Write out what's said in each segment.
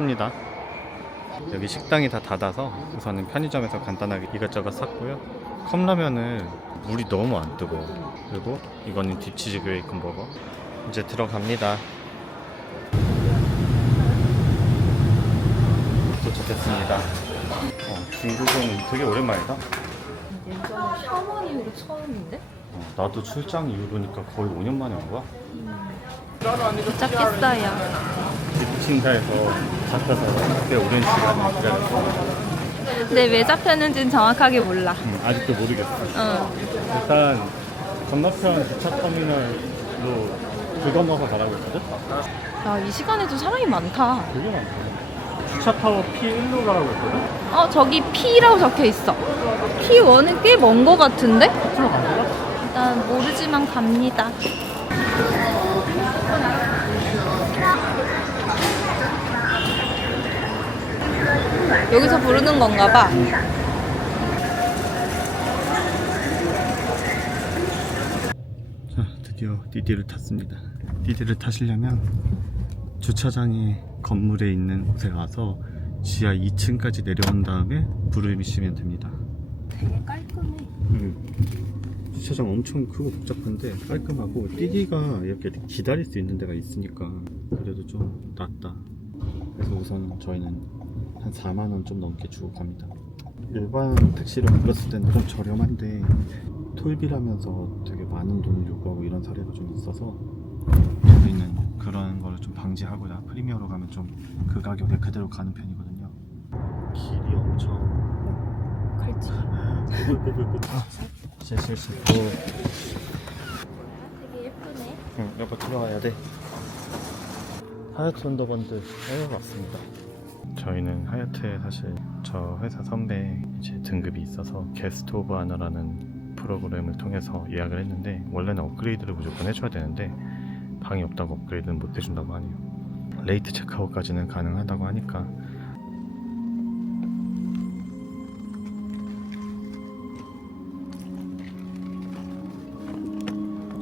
뺏겼습니다. 여기 식당이 다 닫아서 우선은 편의점에서 간단하게 이것저것 샀고요. 컵라면은 물이 너무 안 뜨고 그리고 이거는 딥치즈 베이컨 버거 이제 들어갑니다. 도착했습니다. 어, 중국은 되게 오랜만이다. 이후로 처음인데? 어, 나도 출장 이후로니까 거의 5년 만에 온 거야. 도착했어요. 뒷친가에서 잡혀서 꽤 오랜 시간을 기다렸어. 근데 왜 잡혔는지는 정확하게 몰라. 음, 아직도 모르겠어. 응. 일단 건너편 기차 터미널로 길 건너서 가라고 했거든? 야, 이 시간에도 사람이 많다. 되게 많다. 기차 타워 P1로 가라고 했거든? 어, 저기 P라고 적혀 있어. P1은 꽤 먼 거 같은데? 일단 모르지만 갑니다. 여기서 부르는 건가 봐. 자, 드디어 디디를 탔습니다. 디디를 타시려면 주차장에 건물에 있는 곳에 가서 지하 2층까지 내려온 다음에 부르시면 됩니다. 되게 깔끔해. 음. 주차장 엄청 크고 복잡한데 깔끔하고 띠디가 이렇게 기다릴 수 있는 데가 있으니까 그래도 좀 낫다. 그래서 우선 저희는 한 4만 원 좀 넘게 주고 갑니다. 일반 택시를 불렀을 때는 좀 저렴한데 톨비라면서 되게 많은 돈을 요구하고 이런 사례가 좀 있어서 저희는 그런 거를 좀 방지하고자 프리미어로 가면 좀 그 가격에 그대로 가는 편이거든요. 길이 엄청 칼치. 아, 실실실. 되게 예쁘네. 응, 여보 들어와야 돼. 하얏트 언더번드 해왔습니다. 저희는 하얏트에 사실 저 회사 선배 이제 등급이 있어서 게스트 오브 아너라는 프로그램을 통해서 예약을 했는데 원래는 업그레이드를 무조건 해줘야 되는데 방이 없다고 업그레이드는 못 해준다고 하네요. 레이트 체크아웃까지는 가능하다고 하니까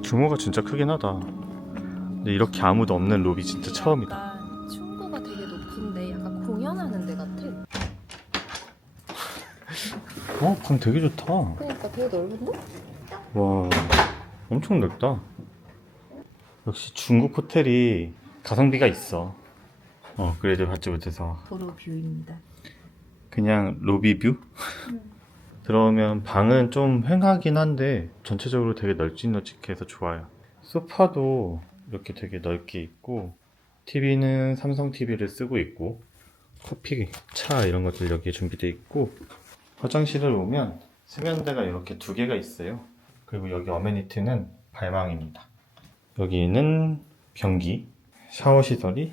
규모가 진짜 크긴 하다. 근데 이렇게 아무도 없는 로비 진짜 처음이다. 어, 방 되게 좋다. 그러니까 되게 넓은데? 와, 엄청 넓다. 역시 중국 호텔이 가성비가 있어. 어, 그래도 받지 못해서 도로 뷰입니다. 그냥 로비 뷰? 들어오면 방은 좀 횡하긴 한데 전체적으로 되게 널찍널찍해서 좋아요. 소파도 이렇게 되게 넓게 있고 TV는 삼성 TV를 쓰고 있고 커피, 차 이런 것들 여기에 준비되어 있고 화장실을 오면 세면대가 이렇게 두 개가 있어요. 그리고 여기 어메니티는 발망입니다. 여기는 변기, 샤워 시설이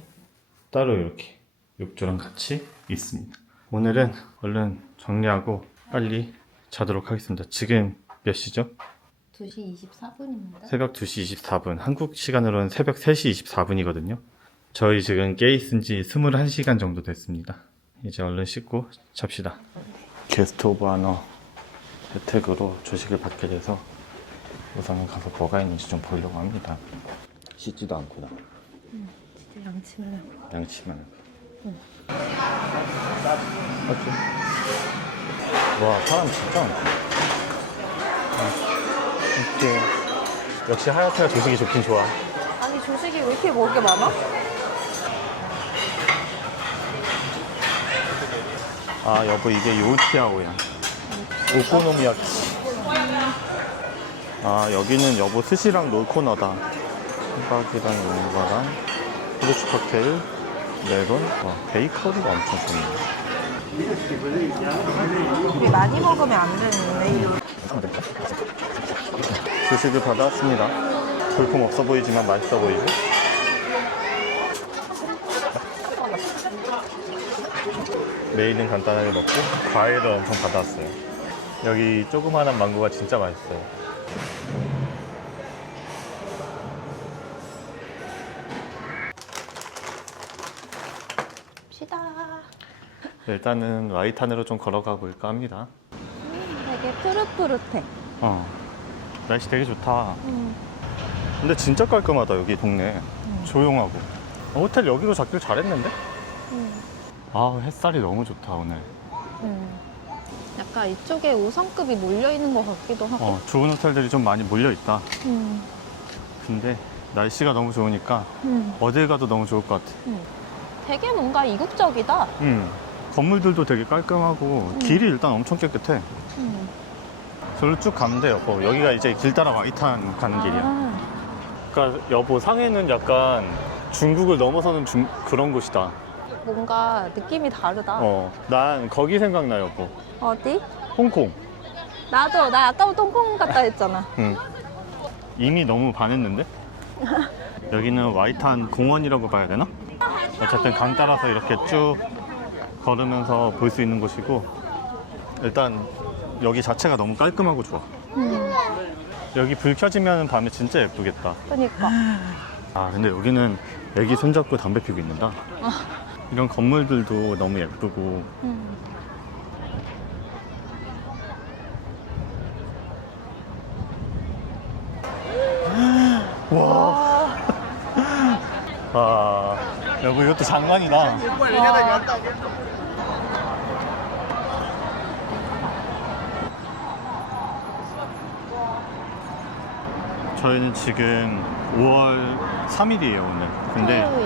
따로 이렇게 욕조랑 같이 있습니다. 오늘은 얼른 정리하고 빨리 자도록 하겠습니다. 지금 몇 시죠? 2시 24분입니다. 새벽 2시 24분. 한국 시간으로는 새벽 3시 24분이거든요. 저희 지금 깨 있은 지 21시간 정도 됐습니다. 이제 얼른 씻고 잡시다. 게스트 오브 아너 혜택으로 조식을 받게 돼서 우선은 가서 뭐가 있는지 좀 보려고 합니다. 씻지도 않구나. 진짜 양치는 양치만. 응. 맞지? 와, 사람 진짜 많다. 아, 이렇게. 역시 하얏트가 조식이 좋긴 좋아. 아니 조식이 왜 이렇게 먹을 게 많아? 아, 여보, 이게 요티아오야. 오코노미야키. 아, 여기는 여보 스시랑 롤코너다. 호박이랑 이런 거랑 후르츠 칵테일, 메론, 와, 베이커리가 엄청 좋네. 우리 많이 먹으면 안 되는데. 조식을 받아왔습니다. 볼품 없어 보이지만 맛있어 보이죠? 메인은 간단하게 먹고 과일을 엄청 받아왔어요. 여기 조그마한 망고가 진짜 맛있어요. 시다. 일단은 라이탄으로 좀 걸어가 볼까 합니다. 되게 푸릇푸릇해. 어. 날씨 되게 좋다. 음. 근데 진짜 깔끔하다 여기 동네. 조용하고. 어, 호텔 여기로 잡길 잘했는데? 음. 아 햇살이 너무 좋다 오늘. 음. 약간 이쪽에 5성급이 몰려있는 것 같기도 하고. 어 좋은 호텔들이 좀 많이 몰려 있다. 음. 근데 날씨가 너무 좋으니까 음. 어딜 가도 너무 좋을 것 같아. 되게 뭔가 이국적이다. 음. 건물들도 되게 깔끔하고 길이 일단 엄청 깨끗해. 음. 저를 쭉 가면 돼 여보. 여기가 이제 길 따라 와이탄 가는 길이야. 아, 그러니까 여보 상해는 약간 중국을 넘어서는 중- 그런 곳이다. 뭔가 느낌이 다르다. 어, 난 거기 생각나 여보. 어디? 홍콩. 나도 나 아까부터 홍콩 갔다 했잖아. 응. 이미 너무 반했는데? 여기는 와이탄 공원이라고 봐야 되나? 어쨌든 강 따라서 이렇게 쭉 걸으면서 볼 수 있는 곳이고 일단 여기 자체가 너무 깔끔하고 좋아. 음. 여기 불 켜지면 밤에 진짜 예쁘겠다. 그니까. 아 근데 여기는 애기 손잡고 담배 피고 있는다. 이런 건물들도 너무 예쁘고 음. 와. 아 여보 이것도 장관이다. 저희는 지금 5월 3일이에요 오늘. 근데 토요일.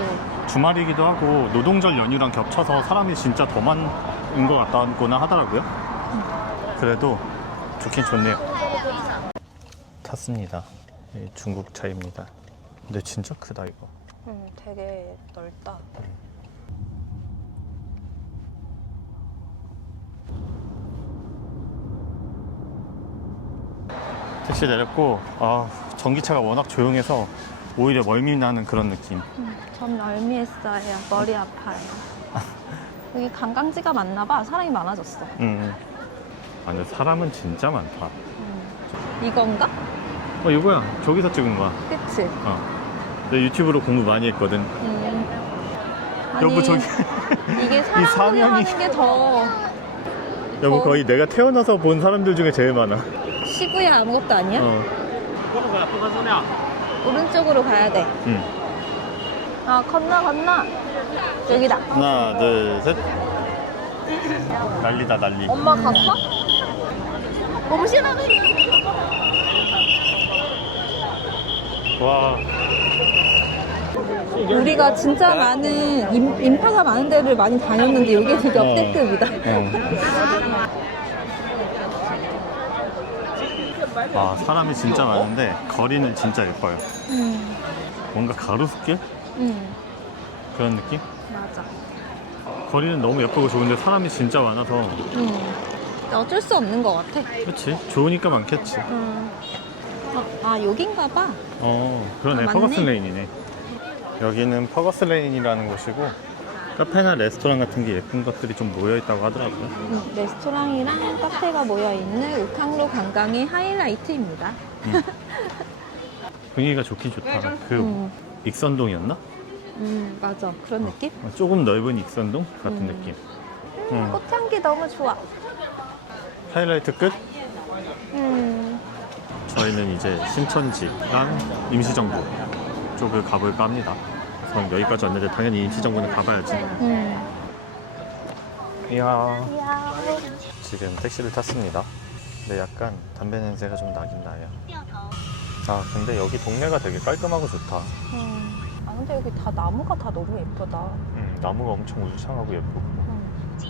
주말이기도 하고 노동절 연휴랑 겹쳐서 사람이 진짜 더 많은 것 같다거나 하더라고요. 그래도 좋긴 좋네요. 탔습니다. 이 중국 차입니다. 근데 진짜 크다 이거. 음, 되게 넓다. 택시 내렸고 아 전기차가 워낙 조용해서 오히려 멀미 나는 그런 느낌. 음, 전 멀미했어요. 머리 아파요. 여기 관광지가 많나 봐. 사람이 많아졌어. 음. 아 근데 사람은 진짜 많다. 음. 이건가? 어 이거야. 저기서 찍은 거야. 그치? 어. 내 유튜브로 공부 많이 했거든. 음. 여보 저기 이게 사람들이 사면이- 하는 게 더 여보 어. 거의 내가 태어나서 본 사람들 중에 제일 많아. 시부야 아무것도 아니야? 어. 오른쪽으로 가야 돼. 응. 아 건너 건너. 여기다. 하나, 둘, 셋. 난리다, 난리. 엄마 갔어? 너무 싫어하네. 와, 우리가 진짜 많은 인, 인파가 많은 데를 많이 다녔는데 여기 되게 어. 역대급이다. 아, 사람이 진짜 많은데 거리는 진짜 예뻐요. 음, 뭔가 가로수길? 음, 그런 느낌? 맞아. 거리는 너무 예쁘고 좋은데 사람이 진짜 많아서 음, 어쩔 수 없는 것 같아. 그치? 좋으니까 많겠지. 음. 어, 아 여긴가 봐. 어, 그러네. 아, 맞네. 퍼거스 레인이네. 여기는 퍼거스 레인이라는 곳이고 카페나 레스토랑 같은 게 예쁜 것들이 좀 모여 있다고 하더라고요. 음, 레스토랑이랑 카페가 모여 있는 우캉로 관광의 하이라이트입니다. 분위기가 좋긴 좋다. 그 음, 익선동이었나? 음, 맞아. 그런 느낌? 어, 조금 넓은 익선동 같은 음. 느낌. 음, 음. 꽃향기 너무 좋아. 하이라이트 끝. 음, 저희는 이제 신천지랑 임시정부 쪽을 가볼까 합니다. 그래서 여기까지 왔는데 당연히 임시정부는 가봐야지. 음. 이야. 지금 택시를 탔습니다. 근데 약간 담배 냄새가 좀 나긴 나요. 아 근데 여기 동네가 되게 깔끔하고 좋다. 음. 아 근데 여기 다 나무가 다 너무 예쁘다. 음, 나무가 엄청 울창하고 예쁘고. 음.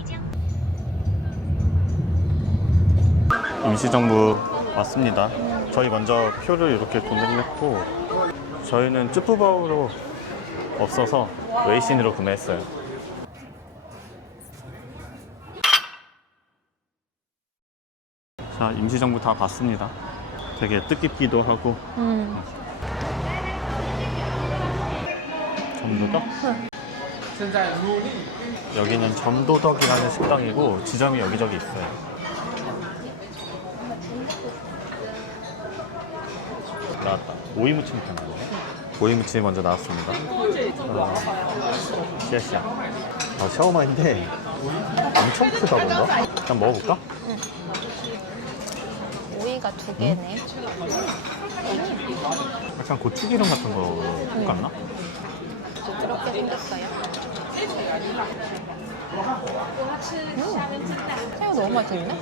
임시정부 왔습니다. 저희 먼저 표를 이렇게 구매를 했고 저희는 쭈뿌바우로 없어서 웨이신으로 구매했어요. 자 임시정부 다 봤습니다. 되게 뜻깊기도 하고 음. 점도덕? 여기는 점도덕이라는 식당이고 지점이 여기저기 있어요. 나왔다. 오이 무침부터 나왔네. 오이무침 이 먼저 나왔습니다. 어, 시아시아. 아, 샤오마인데 엄청 크다 뭔가? 한번 먹어볼까? 오이가 두 개네. 약간 고추기름 같은 거 같나? 부드럽게 생겼어요. 음, 새우 너무 맛있네.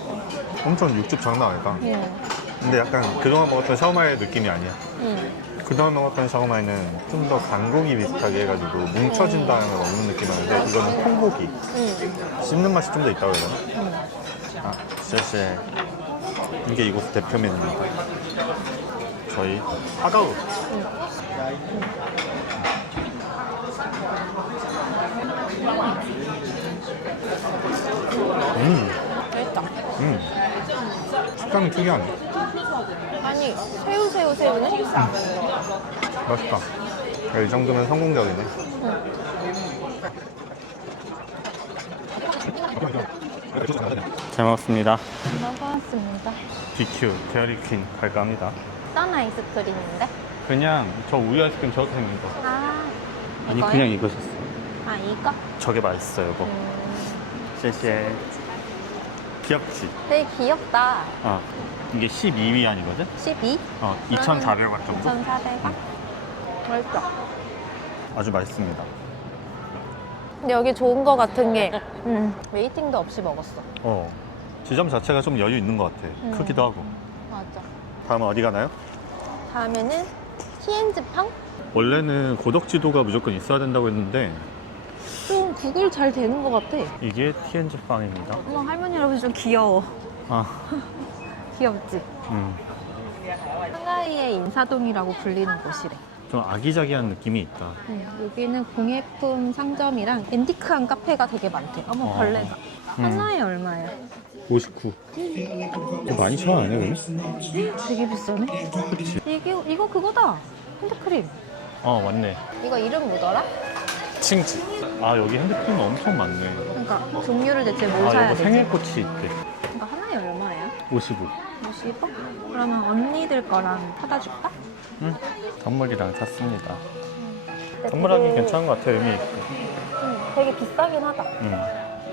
엄청 육즙 장난 아니다. 음, 근데 약간 그동안 먹었던 샤오마이 느낌이 아니야. 음. 그동안 먹었던 샤오마이는 좀 더 간고기 비슷하게 해가지고 뭉쳐진 다음에 먹는 느낌이었는데 이거는 콩고기. 음. 씹는 맛이 좀 더 있다고 해야 되나? 아, 쎄쎄. 이게 이곳 대표 메뉴입니다. 저희 하가우. 음, 맛있다. 음. 식감이 특이하네. 아니, 새우, 새우, 새우네? 맛있다. 이 정도면 성공적이네. 잘 먹었습니다. 먹어봤습니다. BQ 데어리 퀸 갈까 합니다. 싼 아이스크림인데? 그냥 저 우유 아이스크림 저렇게 생긴 거. 아, 아니 이거요? 그냥 이거 샀어. 아, 이거? 저게 맛있어요, 여보. 음, 쎄쎄. 귀엽지? 되게 귀엽다. 어. 이게 12위 안이거든? 12? 어, 2,400원 정도? 2,400원? 맛있다. 아주 맛있습니다. 근데 여기 좋은 거 같은 게, 음, 웨이팅도 없이 먹었어. 어. 지점 자체가 좀 여유 있는 것 같아. 음. 크기도 하고. 맞아. 다음은 어디 가나요? 다음에는 티엔즈팡? 원래는 고덕 지도가 무조건 있어야 된다고 했는데 좀 구글 잘 되는 것 같아. 이게 티엔즈 빵입니다. 어머, 할머니 여러분 좀 귀여워. 아, 귀엽지? 음. 상하이의 인사동이라고 불리는 곳이래. 좀 아기자기한 느낌이 있다. 음, 여기는 공예품 상점이랑 앤티크한 카페가 되게 많대. 어머, 어. 벌레다. 음. 하나에 얼마야? 59. 이거 많이 천 원 아니야, 그러면? 되게 비싸네. 그치. 이게, 이거 그거다. 핸드크림. 어, 맞네. 이거 이름 뭐더라? 칭지. 아, 여기 핸드크림 엄청 많네. 그러니까 종류를 대체 뭘 아, 사야 여보 되지? 생일꽃이 있대. 이거 하나에 얼마야? 55. 50원? 그러면 언니들 거랑 사다 줄까? 응. 선물이랑 샀습니다. 선물하기 되게- 괜찮은 것 같아, 의미 있고. 응, 되게 비싸긴 하다. 응.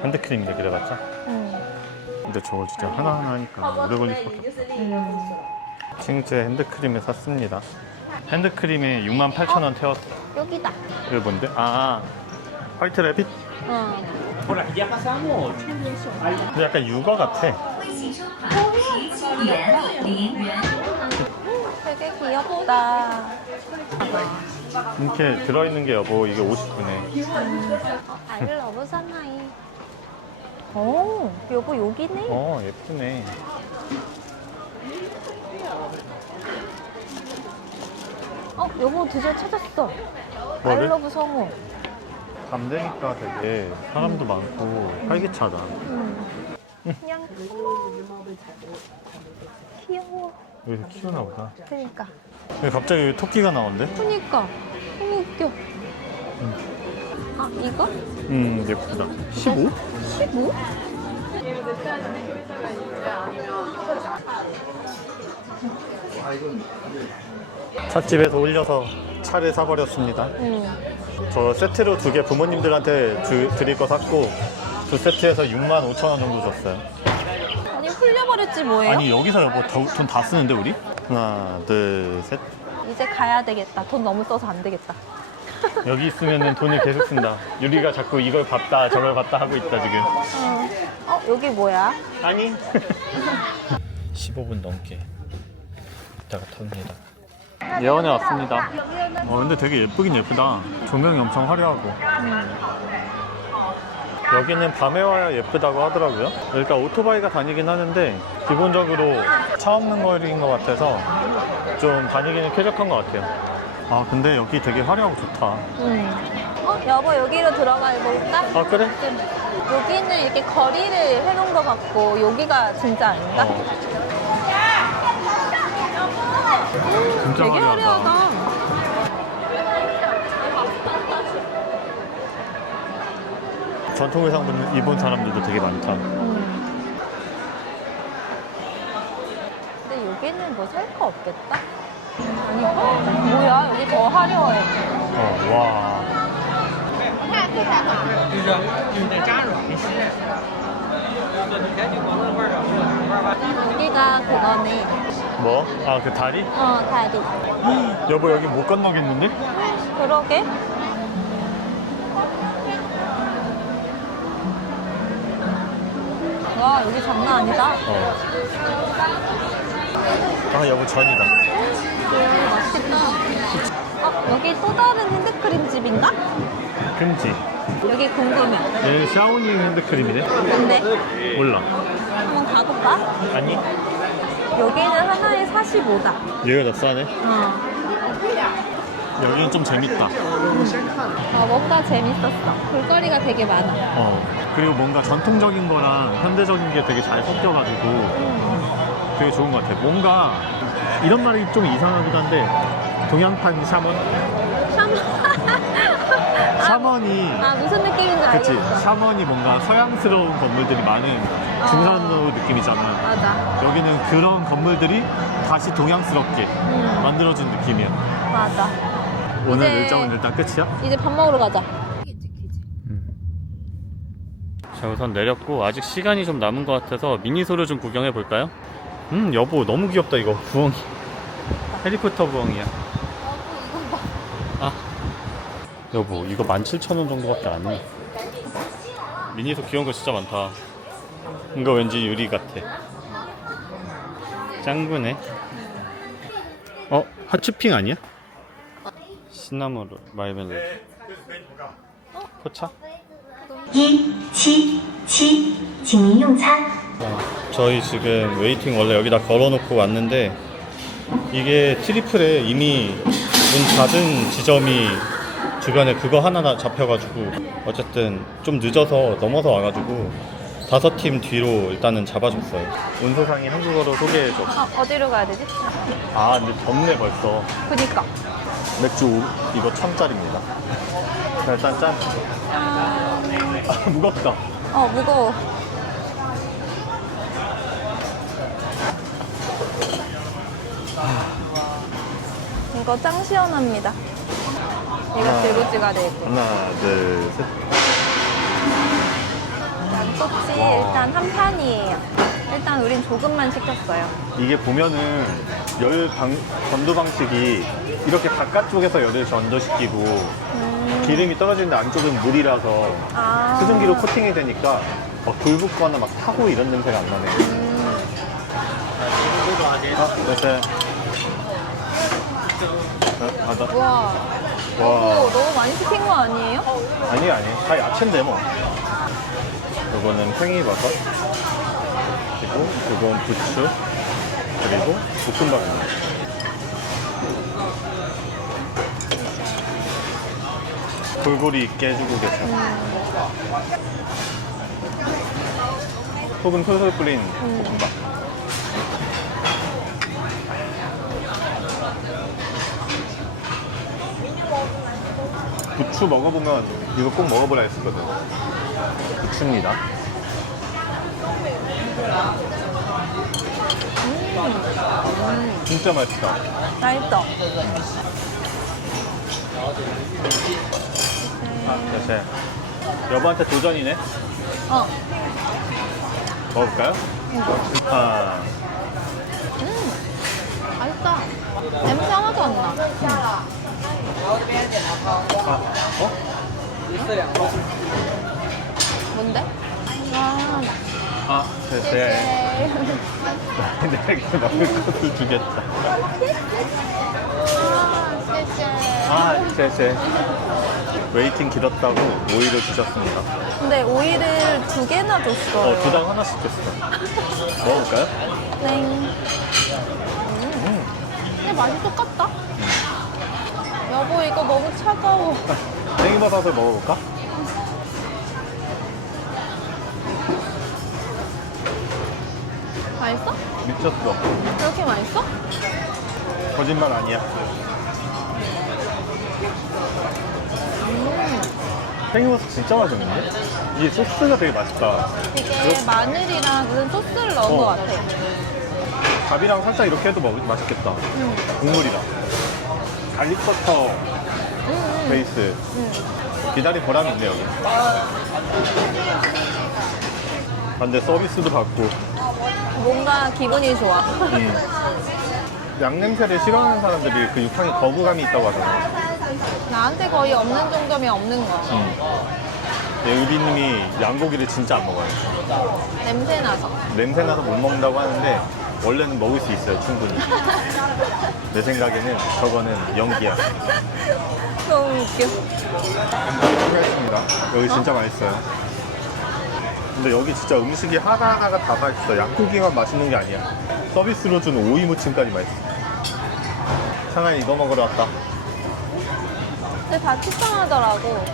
핸드크림인데 그래봤자. 응. 근데 저걸 진짜 하나하나 하니까 오래 걸릴 수밖에 없어. 음. 칭즈의 핸드크림을 샀습니다. 핸드크림에 68,000원 태웠어. 여기다. 이거 뭔데? 아, 화이트 레빗? 어. 근데 약간 육어 같아. 되게 귀엽다. 이렇게 들어있는 게 여보, 이게 59네. 어, 아이러브 사나이. 오, 여보 여기네. 어, 예쁘네. 어, 여보 드디어 찾았어. 뭐를? 아이러브 성우. 밤되니까 되게 사람도 많고 활기차다. 음. 그냥 귀여워. 여기서 키우나 보다. 그니까. 근데 갑자기 왜 토끼가 나온대? 그니까. 너무 웃겨. 아, 이거? 음, 예쁘다. 15? 15? 찻집에서 올려서 차를 사버렸습니다. 응. 저 세트로 두 개 부모님들한테 주- 드릴 거 샀고 두 세트에서 6만 5천 원 정도 줬어요. 아니, 흘려버렸지 뭐예요? 아니 여기서 여보 돈다 쓰는데 우리? 하나 둘 셋. 이제 가야 되겠다. 돈 너무 써서 안 되겠다. 여기 있으면 돈을 계속 쓴다. 유리가 자꾸 이걸 봤다 저걸 봤다 하고 있다 지금. 어, 어 여기 뭐야? 아니. 15분 넘게 있다가 텁니다. 예원에 왔습니다. 어 근데 되게 예쁘긴 예쁘다. 조명이 엄청 화려하고. 여기는 밤에 와야 예쁘다고 하더라고요. 일단 오토바이가 다니긴 하는데 기본적으로 차 없는 거리인 것 같아서 좀 다니기는 쾌적한 것 같아요. 아 근데 여기 되게 화려하고 좋다. 응. 어 여보 여기로 들어가 볼까? 아 그래? 여기는 이렇게 거리를 해놓은 것 같고 여기가 진짜 아닌가? 어. 진짜 되게 화려하다. 화려하다. 전통 의상 입은 사람들도 되게 많다. 음. 근데 여기는 뭐 살 거 없겠다? 아니 뭐야 여기 더 화려해. 어, 와. 就是就是得炸软一些。天就光那味儿了， 여기가 그거네. 뭐? 아 그 다리? 어, 다리. 여보 여기 못 건너겠는데? 그러게. 와, 여기 장난 아니다. 어. 아 여보 전이다. 음, 맛있겠다. 어, 여기 또 다른 핸드크림 집인가? 금지. 여기 궁금해. 얘 샤오니 핸드크림이네. 근데 몰라. 한번 가볼까? 아니 여기는 하나에 45다. 얘가 더 싸네. 어. 여기는 좀 재밌다. 어, 뭔가 재밌었어. 볼거리가 되게 많아. 어. 그리고 뭔가 전통적인 거랑 현대적인 게 되게 잘 섞여가지고 음. 되게 좋은 것 같아. 뭔가 이런 말이 좀 이상하기도 한데 동양판 샤먼? 샤먼이 아, 무슨 느낌인지 그치 알겠어. 샤먼이 뭔가 서양스러운 건물들이 많은 중산로 느낌이잖아. 맞아. 여기는 그런 건물들이 다시 동양스럽게 음, 만들어진 느낌이야. 맞아. 오늘 이제- 일정은 일단 끝이야? 이제 밥 먹으러 가자. 자 우선 내렸고 아직 시간이 좀 남은 것 같아서 미니소를 좀 구경해 볼까요? 음 여보 너무 귀엽다 이거 부엉이 해리포터 부엉이야 아 여보 이거 17,000원 정도밖에 안해 미니소 귀여운 거 진짜 많다 이거 왠지 유리 같아 짱구네 어? 하츄핑 아니야? 시나모롤 마이멜로디 포차? 一七七，请您用餐。 어, 저희 지금 웨이팅 원래 여기다 걸어놓고 왔는데 이게 트리플에 이미 문 닫은 지점이 주변에 그거 하나 잡혀가지고 어쨌든 좀 늦어서 넘어서 와가지고 다섯 팀 뒤로 일단은 잡아줬어요. 운소상이 한국어로 소개해줘. 아, 어디로 가야 되지? 아 근데 덥네 벌써. 그니까. 맥주 오- 이거 천짜리입니다. 자, 일단 짠. 아, 아, 무겁다. 어, 무거워. 이거 짱 시원합니다. 이거 들고 찍어야 되겠고. 하나, 둘, 셋. 양꼬치 일단 한 판이에요. 일단 우린 조금만 시켰어요. 이게 보면은 열 방, 전도 방식이 이렇게 바깥쪽에서 열을 전도시키고 음, 기름이 떨어지는데 안쪽은 물이라서 아. 수증기로 코팅이 되니까 막 불 붙거나 막 타고 이런 냄새가 안 나네. 음, 아, 네. 아, 맞아. 우와. 와. 이거 너무 많이 시킨 거 아니에요? 아니, 아니. 다 야채인데 뭐. 요거는 팽이버섯. 그리고 요건 부추. 그리고 볶음밥입니다. 골고루 익게 해주고 계셔. 소금 솔솔 뿌린 볶음밥. 부추 먹어보면 이거 꼭 먹어보라 했었거든. 부추입니다. 진짜 맛있다. 맛있어. 아, 대세. 여보한테 도전이네. 어. 먹을까요? 하나, 맛있다. 냄새 하나도 안 나. 아, 어? 뭔데? 아, 아, 대세. 네. 내가 먹을 것을 주겠다. 아, 대세. 웨이팅 길었다고 오이를 주셨습니다. 근데 오이를 두 개나 줬어요. 어, 두당 하나씩 줬어. 먹어볼까요? 네. 음. 근데 맛이 똑같다. 여보 이거 너무 차가워. 생이버섯을 먹어볼까? 맛있어? 미쳤어. 그렇게 맛있어? 거짓말 아니야. 생이버섯 진짜 맛있는데? 이게 소스가 되게 맛있다. 이게 마늘이랑 무슨 소스를 넣은 어. 것 같아. 밥이랑 살짝 이렇게 해도 먹, 맛있겠다. 음. 국물이랑. 갈릭 버터 음, 음, 베이스. 음. 기다린 보람이 있네, 여기. 아, 근데 서비스도 받고. 뭔가 기분이 좋아. 음. 양냄새를 싫어하는 사람들이 그 육향에 거부감이 있다고 하잖아. 나한테 거의 없는 정도면 없는 거. 음. 의비님이 양고기를 진짜 안 먹어요. 냄새 나서. 냄새 나서 못 먹는다고 하는데 원래는 먹을 수 있어요 충분히. 내 생각에는 저거는 연기야. 너무 웃겨. 수고하셨습니다. 여기 진짜 맛있어요. 근데 여기 진짜 음식이 하나하나가 다 맛있어. 양고기만 맛있는 게 아니야. 서비스로 준 오이 무침까지 맛있어. 상한이 이거 먹으러 왔다. 근데 다 추천하더라고.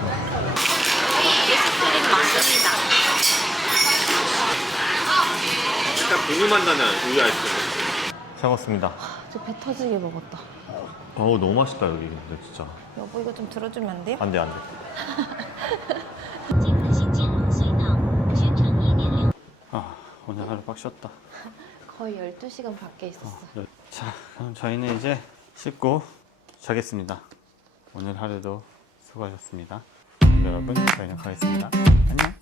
일단 궁금한 다는 우유 아이스크림. 잘 먹습니다. 저 배 터지게 먹었다. 어우 너무 맛있다 여기 근데 진짜. 여보 이거 좀 들어주면 안 돼요? 안 돼, 안 돼. 오늘 하루 빡 쉬었다. 거의 12시간 밖에 있었어. 자, 그럼 저희는 이제 씻고 자겠습니다. 오늘 하루도 수고하셨습니다. 여러분, 저희는 가겠습니다. 안녕.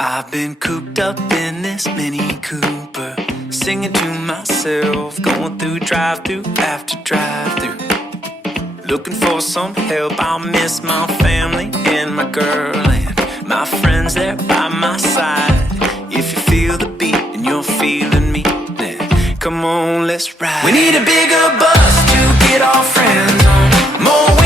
I've been cooped up in this Mini Cooper, singing to myself, going through drive through after drive through. Looking for some help, I'll miss my family and my girl and my friends there by my side. If you feel the beat and you're feeling me, then come on, let's ride. We need a bigger bus to get our friends on. More